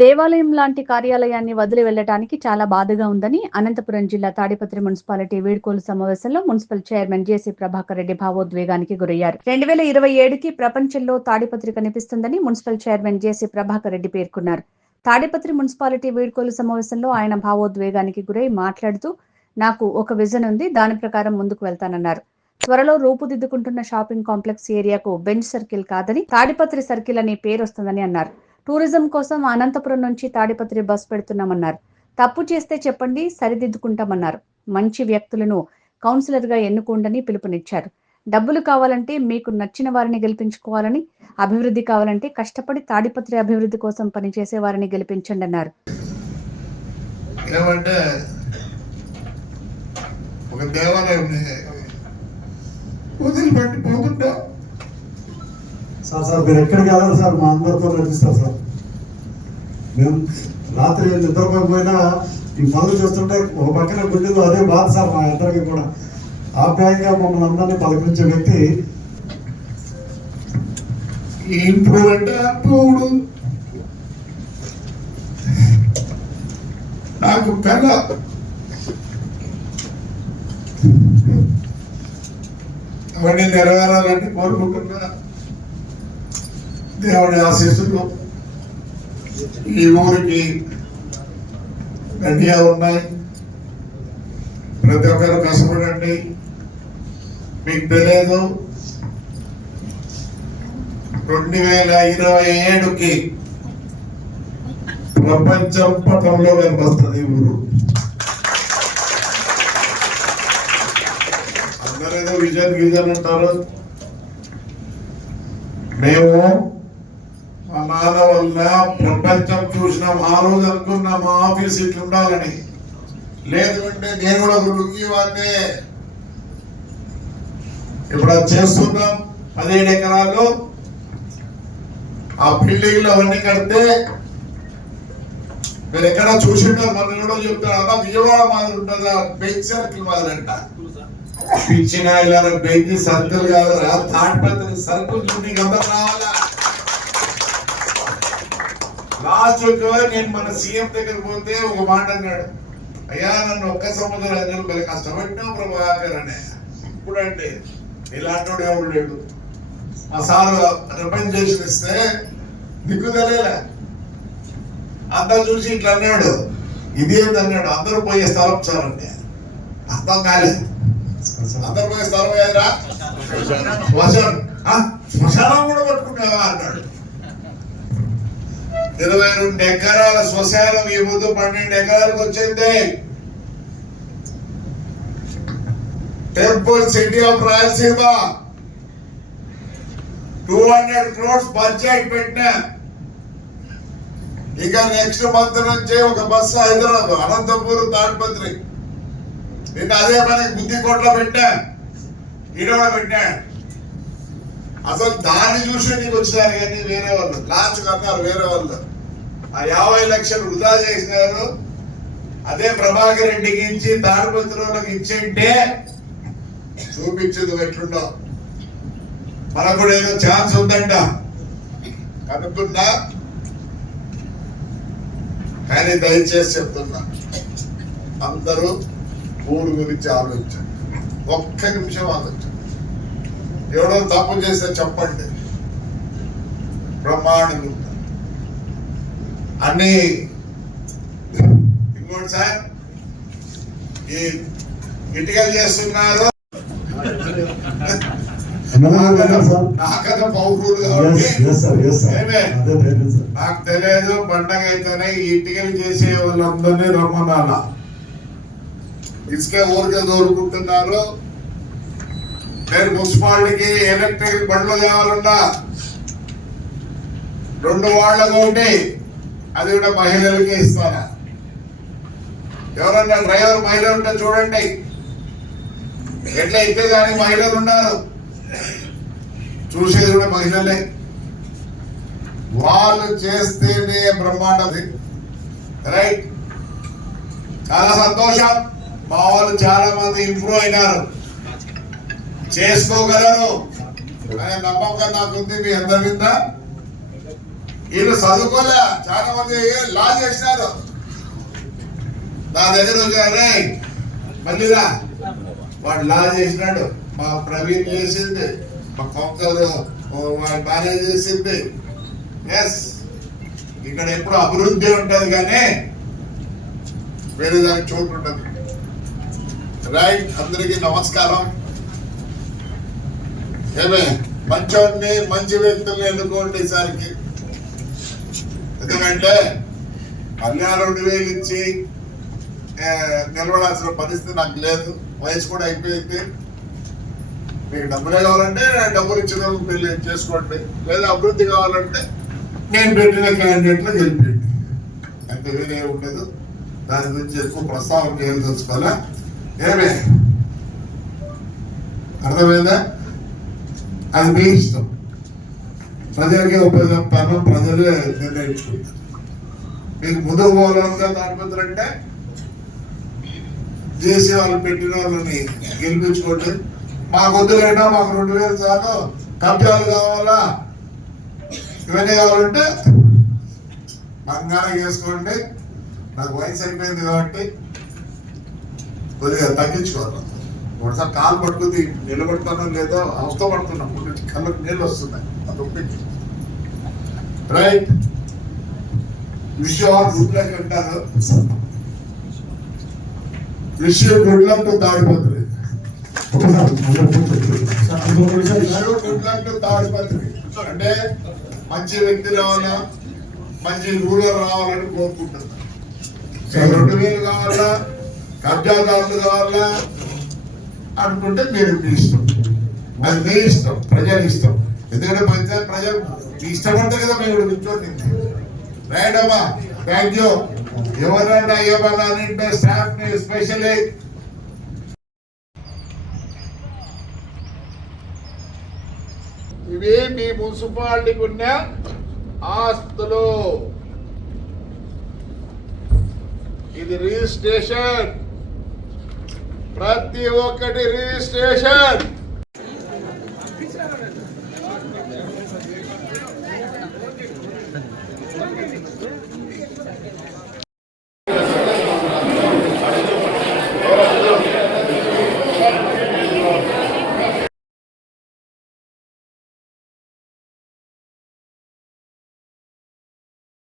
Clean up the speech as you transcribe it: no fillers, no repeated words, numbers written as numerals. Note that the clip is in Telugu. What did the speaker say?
దేవాలయం లాంటి కార్యాలయాన్ని వదిలి వెళ్లడానికి చాలా బాధగా ఉందని అనంతపురం జిల్లా తాడిపత్రి మున్సిపాలిటీ వీడ్కోలు సమావేశంలో మున్సిపల్ చైర్మన్ జేసీ ప్రభాకర్ రెడ్డి భావోద్వేగానికి గురయ్యారు. 2027కి ప్రపంచంలో తాడిపత్రి కనిపిస్తుందని మున్సిపల్ చైర్మన్ జేసీ ప్రభాకర్ రెడ్డి పేర్కొన్నారు. తాడిపత్రి మున్సిపాలిటీ వీడ్కోలు సమావేశంలో ఆయన భావోద్వేగానికి గురై మాట్లాడుతూ, నాకు ఒక విజన్ ఉంది, దాని ప్రకారం ముందుకు వెళ్తానన్నారు. త్వరలో రూపుదిద్దుకుంటున్న షాపింగ్ కాంప్లెక్స్ ఏరియాకు బెంచ్ సర్కిల్ కాదని తాడిపత్రి సర్కిల్ అని పేరు వస్తుందని అన్నారు. టూరిజం కోసం అనంతపురం నుంచి తాడిపత్రి బస్ పెడుతున్నామన్నారు. తప్పు చేస్తే చెప్పండి, సరిదిద్దుకుంటామన్నారు. మంచి వ్యక్తులను కౌన్సిలర్గా ఎన్నుకోండని పిలుపునిచ్చారు. డబ్బులు కావాలంటే మీకు నచ్చిన వారిని గెలిపించుకోవాలని, అభివృద్ధి కావాలంటే కష్టపడి తాడిపత్రి అభివృద్ధి కోసం పనిచేసే వారిని గెలిపించండి అన్నారు. సార్ మీరు ఎక్కడికి వెళ్ళాలి సార్, మా అందరితో నడిపిస్తారు సార్. మేము రాత్రి నిద్రపోయినా ఈ పనులు చేస్తుంటే ఒక పక్కన గుడ్డిలో అదే బాధ సార్. మా అందరికీ కూడా ఆప్యాయంగా మమ్మల్ని అందరినీ పలకరించే వ్యక్తి ఇంప్రూవ్మెంట్ అప్పుడు నాకు కళ అవన్నీ నెరవేరాలని కోరుకుంటున్నా. దేవుడి ఆశీస్సులు ఈ ఊరికి గట్టిగా ఉన్నాయి. ప్రతి ఒక్కరు కష్టపడండి. మీకు తెలియదు, 2027కి ప్రపంచం పటంలో కనిపిస్తుంది ఈ ఊరు. అందరేదో విజన్ అంటారు. మేము మా నాన్న వల్ల ప్రపంచం చూసినాం. ఆ రోజు అనుకున్నా మా ఆఫీస్ ఇట్లా ఉండాలని. లేదు అంటే నేను కూడా లుంగి వాడినే. ఇప్పుడు అది చేస్తున్నాం. 17 ఎకరాలు ఆ బిల్డింగ్లు అవన్నీ కడితే మీరు ఎక్కడ చూసింటారు. మన కూడా చెప్తారు అలా విజయవాడ మాదిరి ఉంటుందా, బెంచ్ సర్కిల్ మాదిరి అంట. పిచ్చిన ఇలా బెంచ్ సర్కిల్ కాదు, తాడిపత్రి సర్కిల్ నీకు అందరూ రావాలా. లాస్ట్ నేను మన సీఎం దగ్గర పోతే ఒక మాట అన్నాడు, అయ్యా నన్ను ఒక్క సంవత్సరం అన్నారు మరి కష్టపడినా ప్రభాకర్ అనే. ఇప్పుడు అంటే ఇలాంటి వాడు ఎవడు లేడు. మా సార్ రిప్రజెంటేషన్ ఇస్తే దిక్కు తెలియలే. అంతా చూసి ఇట్లా అన్నాడు, ఇదేంటి అన్నాడు. అందరూ పోయే స్థలం సార్ అంటే అర్థం కాలేదు. అందరూ పోయే స్థలం ఏదిరా, శ్మశానం కూడా పట్టుకున్నావా అన్నాడు. 22 ఎకరాల శ్మశానం ఈ ముందు 12 ఎకరాలకు వచ్చింది. Temple city of Rayalaseema 200 crores budget పెట్టినా. ఇక నెక్స్ట్ మంత్ నుంచి ఒక బస్సు హైదరాబాద్ అనంతపురం తాడిపత్రి. నిన్న అదే మనకి బుద్ధికోట్లో పెట్టా, ఈడ కూడా పెట్టా. అసలు దాన్ని చూసి నీకు వచ్చినారు కానీ వేరే వాళ్ళు లాంచ్ కన్నారు. వేరే వాళ్ళు ఆ 50 లక్షలు వృధా చేసినారు. అదే ప్రభాకర్ రెడ్డికి ఇచ్చి తాడిపత్రి వాళ్ళకి ఇచ్చింటే చూపించదు ఎట్లుండో. మనకు కూడా ఏదో ఛాన్స్ ఉందంట కనుక్కున్నా. కానీ దయచేసి చెప్తున్నా, అందరూ ఊరు గురించి ఆలోచించండి. ఒక్క నిమిషం ఆలోచించండి. ఎవడో తప్పు చేస్తే చెప్పండి, బ్రహ్మాండంగా అన్ని. ఇంకోటి సార్, ఈ ఇటుకలు చేస్తున్నారు నాకన్నా పౌరులు కాబట్టి నాకు తెలియదు. పండగ అయితేనే ఇటుకలు చేసే వాళ్ళందరినీ రమ్మనాల. ఇసుకే ఊరికే దోరుకుంటున్నారు. నేను మున్సిపాలిటీకి ఎలక్ట్రిక్ బండ్లు కావాలన్నా 2 వార్డులకు ఒకటి, అది కూడా మహిళలకి ఇస్తారా. ఎవరన్నా డ్రైవర్ మహిళ ఉంటే చూడండి. ఎట్లా అయితే కానీ మహిళలు ఉన్నారు, చూసేది కూడా మహిళలే. వాళ్ళు చేస్తేనే బ్రహ్మాండం. రైట్, చాలా సంతోషం. మా వాళ్ళు చాలా మంది ఇంప్రూవ్ అయినారు, చేసుకోగలరు అనే నమ్మకం నాకుంది మీ అందరి మీద. వీళ్ళు చదువుకోలే, చాలా మంది లా చేసినారు. నా దగ్గర వచ్చారే మళ్ళీరా వాడు లా చేసినాడు, మా ప్రవీణ్ చేసింది, మా కౌన్సిలర్ వాడి భార్య చేసింది. ఎస్, ఇక్కడ ఎప్పుడు అభివృద్ధి ఉంటది కానీ వేరే దానికి చోటు ఉంటుంది. రైట్, అందరికీ నమస్కారం. ఏమే మంచోడిని మంచి వ్యక్తుల్ని ఎన్నుకోండి ఈసారికి. ఎందుకంటే కళ్యాణ 2,000 ఇచ్చి నిలబడాల్సిన పరిస్థితి నాకు లేదు, వయసు కూడా అయిపోయింది. మీకు డబ్బులే కావాలంటే డబ్బులు ఇచ్చిన పెళ్లి చేసుకోండి, లేదా అభివృద్ధి కావాలంటే నేను పెట్టిన క్యాండిడేట్లో గెలిపండి, అంతే, వేరే ఉండదు. దాని గురించి ఎక్కువ ప్రస్తావన చేయాలి తెలుసుకోవాలా. ఏమే అర్థమైందా? అది మీ ఇష్టం, ప్రజలకే ఉపయోగపడతాను, ప్రజలే నిర్ణయించుకుంటారు. మీకు ముందుకు పోవాలనుగా తాడిపత్రంటే చేసే వాళ్ళు పెట్టిన వాళ్ళని గెలిపించుకోండి. మాకు వద్దులైనా మాకు 2,000 చాలు, కబ్జాలు కావాలా ఇవన్నీ కావాలంటే బంగారం చేసుకోండి. నాకు వయసు అయిపోయింది కాబట్టి కొద్దిగా తగ్గించుకోవాలి. ఒకసారి కాలు పట్టుకుని నిలబడతానో లేదో అవస్థ పడుతున్నాం, కళ్ళకు నీళ్ళు వస్తున్నాయి. అది ఒప్పించు. Right, wish you all good luck అంటారు. Wish you good luck to Tadipatri. Good luck to Tadipatri అంటే మంచి వ్యక్తి రావాలా, మంచి రూలర్ రావాలని కోరుకుంటున్నాను. 2,000 కావాలా, కబ్జాదారులు కావాలా అనుకుంటే మీరు మీ ఇష్టం, అది మీ ఇష్టం, ప్రజలు ఇష్టం. ఎందుకంటే పంచాయతీ ప్రజలు మీ ఇష్టపడితే కదా మేము ఇక్కడ కూర్చొని. రైట్ అమ్మా, థ్యాంక్ యూ. ఎవరైనా ఏమన్నా అంటే స్టాఫ్ ని ఎస్పెషల్లీ ఇవి మీ మున్సిపాలిటీకి ఉన్న ఆస్తులు. ఇది రిజిస్ట్రేషన్, ప్రతి ఒక్కటి రిజిస్ట్రేషన్.